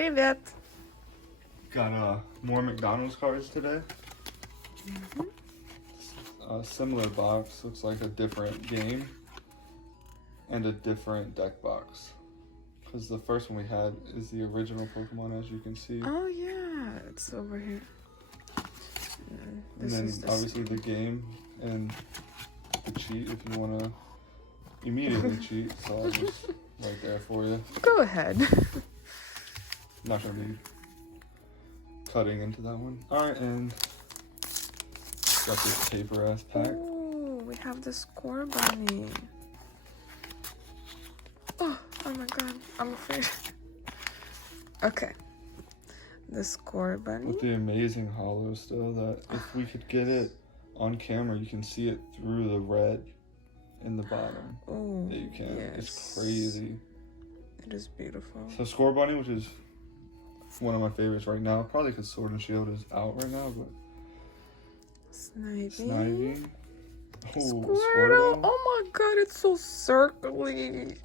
Привет. Got more McDonald's cards today. A similar box, looks like a different game and a different deck box. Because the first one we had is the original Pokemon, as you can see. Oh yeah, it's over here. And then obviously the game and the cheat if you want to immediately cheat. So I'll just right there for you. Go ahead. Not going to be cutting into that one. Alright, and got this paper ass pack. Ooh, we have the score bunny. Oh my god, I'm afraid. Okay. The score bunny. With the amazing hollow still, that if we could get it on camera, you can see it through the red in the bottom. Oh, that you can. yes. It's crazy. It is beautiful. So Score Bunny, which is one of my favorites right now, probably because Sword and Shield is out right now, but Snivy. Oh, Squirtle. Oh my god, it's so circly.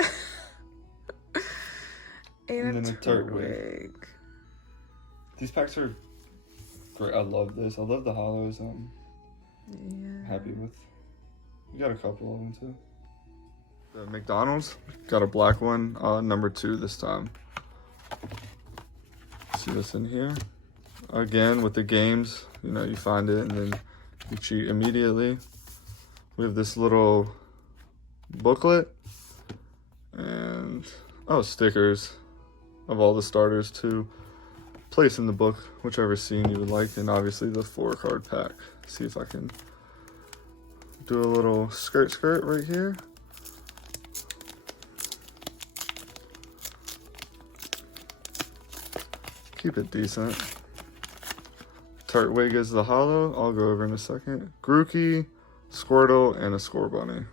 And then a Turtwig. These packs are great. I love this. I love the hollows. I'm happy with. We got a couple of them too. The McDonald's got a black one, number 2 this time. See this in here? Again, with the games, you know, you find it and then you cheat immediately. We have this little booklet and stickers of all the starters to place in the book, whichever scene you would like, and obviously the 4-card pack. See if I can do a little skirt right here. Keep it decent. Turtwig is the hollow. I'll go over in a second. Grookey, Squirtle, and a Score Bunny.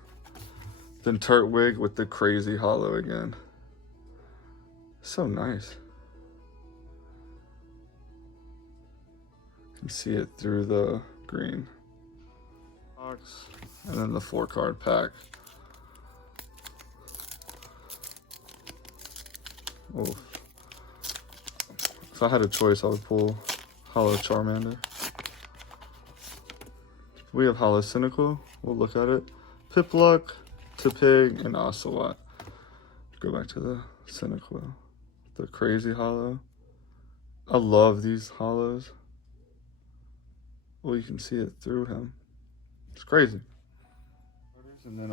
Then Turtwig with the crazy hollow again. So nice. You can see it through the green box. And then the 4-card pack. Oh. If I had a choice, I would pull Hollow Charmander. We have Hollow Cynical. We'll look at it. Pipluck, Tepig, and Ocelot. Go back to the Cynical. The crazy hollow. I love these hollows. Well, you can see it through him. It's crazy. And then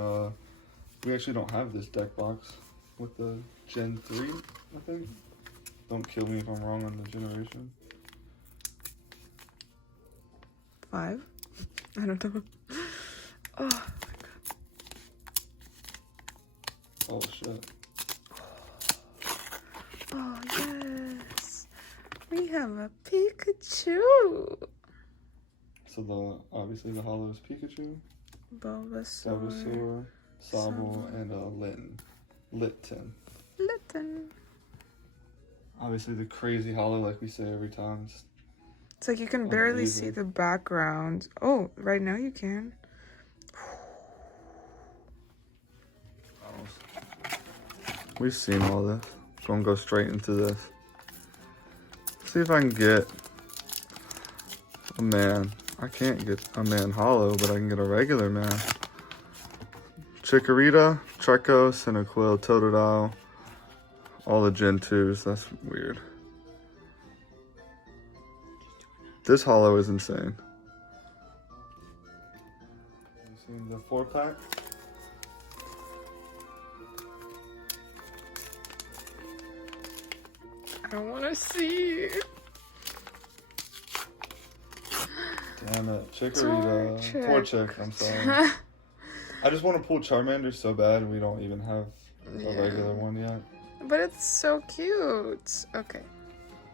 we actually don't have this deck box with the Gen 3, I think. Don't kill me if I'm wrong on the generation. 5? I don't know. Oh my god. Oh shit. Oh yes. We have a Pikachu. So obviously the hollow is Pikachu, Bulbasaur, Sobble, and Litten. Obviously the crazy hollow, like we say every time. It's like you can barely see the background. Oh, right now you can. We've seen all this. Gonna go straight into this. See if I can get a man. I can't get a man hollow, but I can get a regular man. Chikorita, Treecko, Cyndaquil, Totodile. All the Gen 2s. That's weird. This hollow is insane. You seen the 4-pack? I don't want to see. Damn it. Chikorita. Torchic, I'm sorry. I just want to pull Charmander so bad we don't even have a regular one yet. But it's so cute. Okay.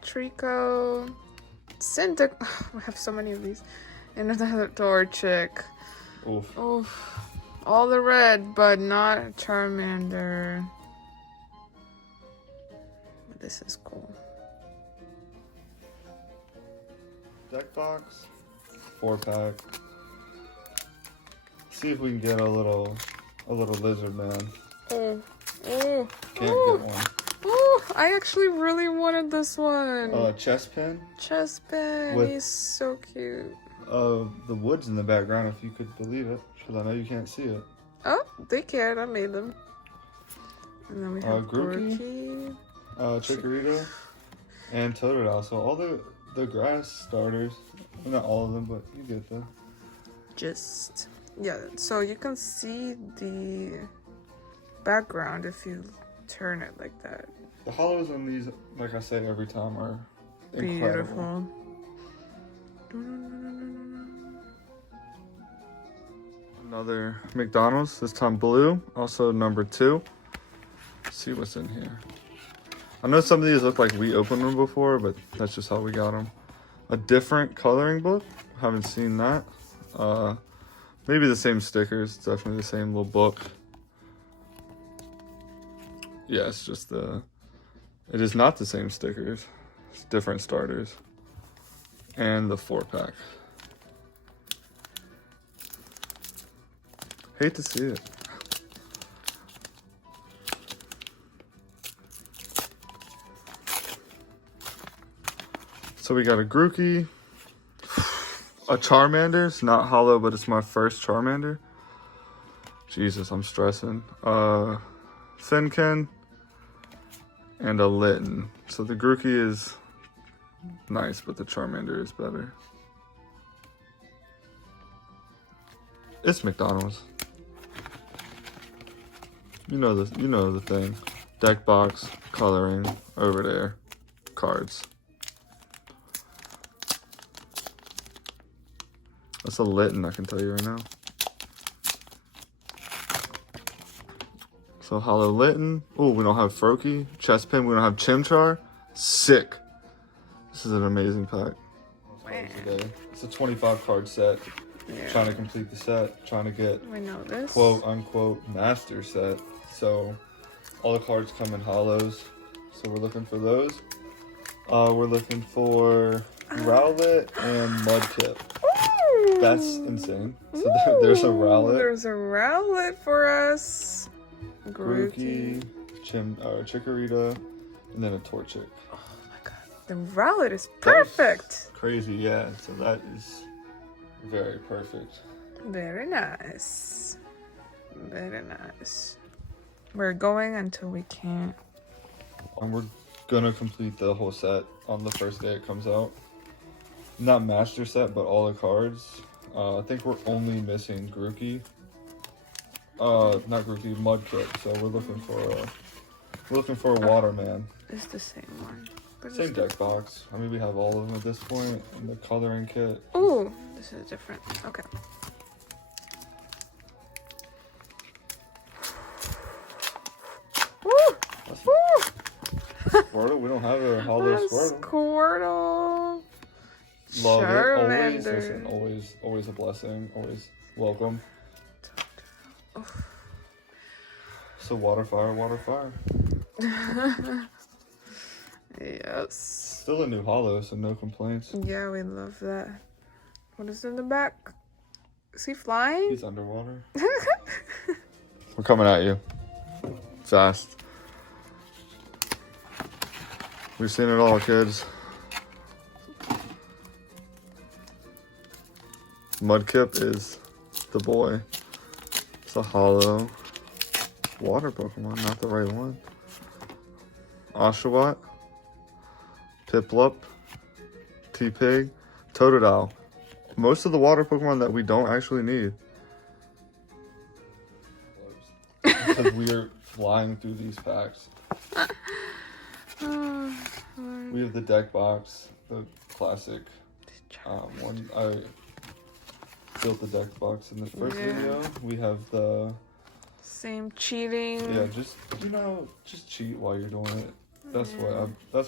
Treecko. Cyndaquil. We have so many of these. And another Torchic. Oof. Oof. All the red, but not Charmander. This is cool. Deck box. 4-pack. See if we can get a little lizard man. Oh. Oh. Can't get one. Oh. I actually really wanted this one. Chest pin. Chestpin. With- He's so cute. The woods in the background, if you could believe it, because I know you can't see it. Oh, they cared. I made them. And then we have Grookey. Chikorita, and Totodile. So all the grass starters, well, not all of them, but you get them. Just yeah. So you can see the background if you turn it like that. The hollows on these, like I say every time, are incredible. Beautiful. Another McDonald's, this time blue, also number 2. Let's see what's in here. I know some of these look like we opened them before, but that's just how we got them. A different coloring book, haven't seen that. Maybe the same stickers, definitely the same little book. Yeah, it's just it is not the same stickers. It's different starters. And the 4-pack. Hate to see it. So we got a Grookey, a Charmander. It's not hollow, but it's my first Charmander. Jesus, I'm stressing. Finken, and a Litten. So the Grookey is nice, but the Charmander is better. It's McDonald's. You know the thing. Deck box, coloring, over there, cards. That's a Litten, I can tell you right now. So hollow Litten. Oh, we don't have Froakie. Chestpin, we don't have Chimchar. Sick. This is an amazing pack. It's a 25 card set. Yeah. Trying to complete the set. Trying to get We know this. quote unquote master set. So all the cards come in hollows. So we're looking for those. We're looking for Rowlet and Mudkip. Ooh. That's insane. So there's a Rowlet. There's a Rowlet for us. Grookey, Chikorita, and then a Torchic. Oh my god. The Rowlet is perfect. Crazy, yeah. So that is very perfect. Very nice. Very nice. We're going until we can't. And we're gonna complete the whole set on the first day it comes out. Not master set, but all the cards. I think we're only missing Grookey. Not Grookey, Mudkip. So we're looking for a Waterman. It's the same one. But Same deck box. I mean, we have all of them at this point, and the coloring kit. Ooh, this is different. Okay. Woo! Squirtle? We don't have a hollow A Squirtle. Squirtle. Love it. Always, Charmander. listen, always a blessing. Always welcome. So water, fire. Yes. Still a new hollow, so no complaints. Yeah, we love that. What is in the back? Is he flying? He's underwater. We're coming at you. Fast. We've seen it all, kids. Mudkip is the boy. It's a hollow water Pokemon, not the right one. Oshawott, Piplup, T-Pig, Totodile. Most of the water Pokemon that we don't actually need. Because we are flying through these packs. We have the deck box, the classic one. I built the deck box in the first video. We have the same cheating. Yeah, just cheat while you're doing it. That's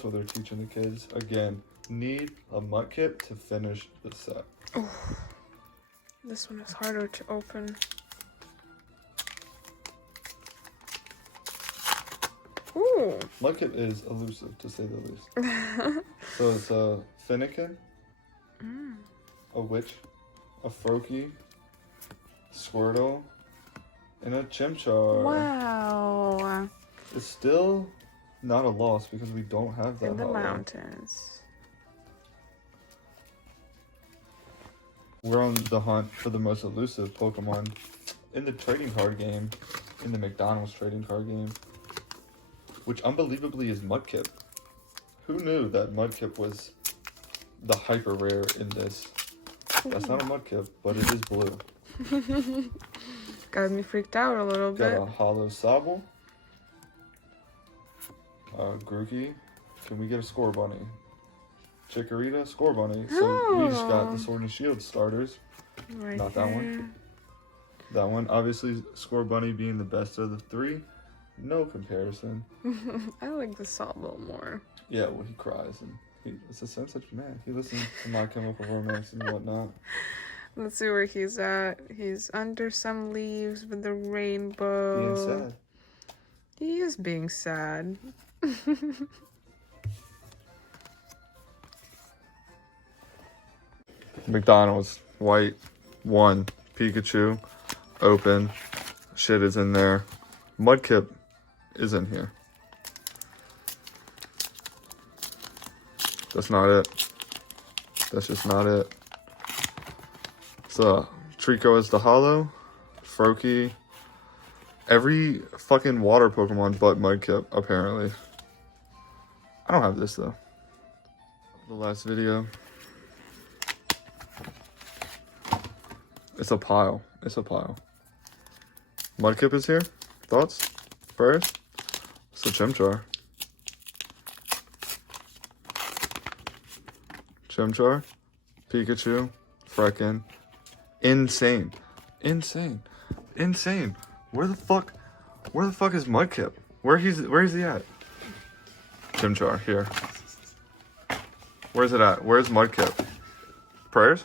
what they're teaching the kids. Again, need a Mudkip to finish the set. Oh, this one is harder to open. Ooh. Mudkip is elusive, to say the least. So it's a Finnegan, a Witch, a Froakie, Squirtle, and a Chimchar. Wow. It's still not a loss because we don't have that In the hollow. mountains. We're on the hunt for the most elusive Pokemon in the trading card game, in the McDonald's trading card game, which unbelievably is Mudkip. Who knew that Mudkip was the hyper rare in this? That's not a Mudkip, but it is blue. Got me freaked out a little Got bit. a Hollow Sobble. Grookey. Can we get a Score Bunny? Chikorita, Score Bunny. So we just got the Sword and Shield starters. Right Not that one. That one, obviously, Score Bunny being the best of the three. No comparison. I like the Sobble more. Yeah, well, he cries and it's a sensitive man. He listens to My Chemical Romance and whatnot. Let's see where he's at. He's under some leaves with the rainbow. Being sad. He is being sad. McDonald's, white, 1, Pikachu, open, shit is in there. Mudkip is in here. That's not it. That's just not it. So, Trico is the hollow, Froakie, every fucking water Pokemon but Mudkip, apparently. I don't have this though. The last video. It's a pile. It's a pile. Mudkip is here. Thoughts? Prayers? It's a Chimchar. Chimchar. Pikachu. Frickin'. Insane. Insane. Insane. Where the fuck is Mudkip? Where is he at? Chimchar, here. Where's it at? Where's Mudkip? Prayers?